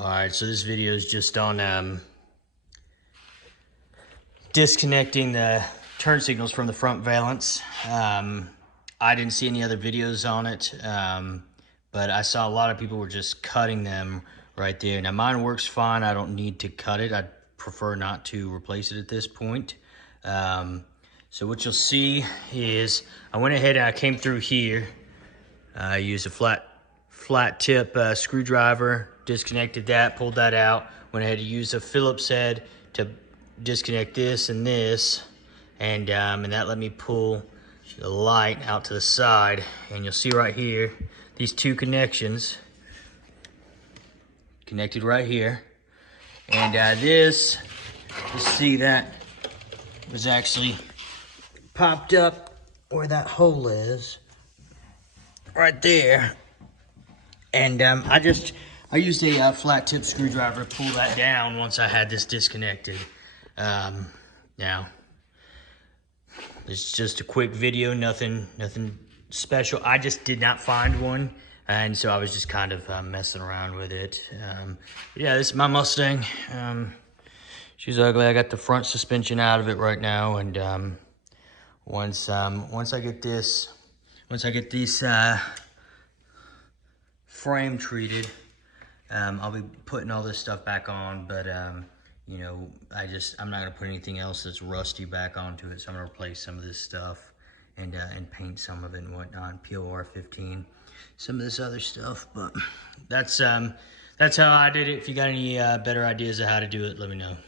Alright, so this video is just on disconnecting the turn signals from the front valence. I didn't see any other videos on it, but I saw a lot of people were just cutting them right there. Now mine works fine, I don't need to cut it. I'd prefer not to replace it at this point. So what you'll see is I went ahead and I came through here. I used a flat tip screwdriver, disconnected that, pulled that out, went ahead to use a Phillips head to disconnect this, and that let me pull the light out to the side. And you'll see right here, these two connections connected right here. And this, you see that was actually popped up where that hole is, right there. And I used a flat tip screwdriver to pull that down once I had this disconnected. Now, this is just a quick video, nothing special. I just did not find one, and so I was just kind of messing around with it. Yeah, this is my Mustang. She's ugly. I got the front suspension out of it right now, and once I get this frame treated, I'll be putting all this stuff back on. But you know, I'm not gonna put anything else that's rusty back onto it. So I'm gonna replace some of this stuff and paint some of it and whatnot. POR 15, some of this other stuff. But that's how I did it. If you got any better ideas of how to do it, let me know.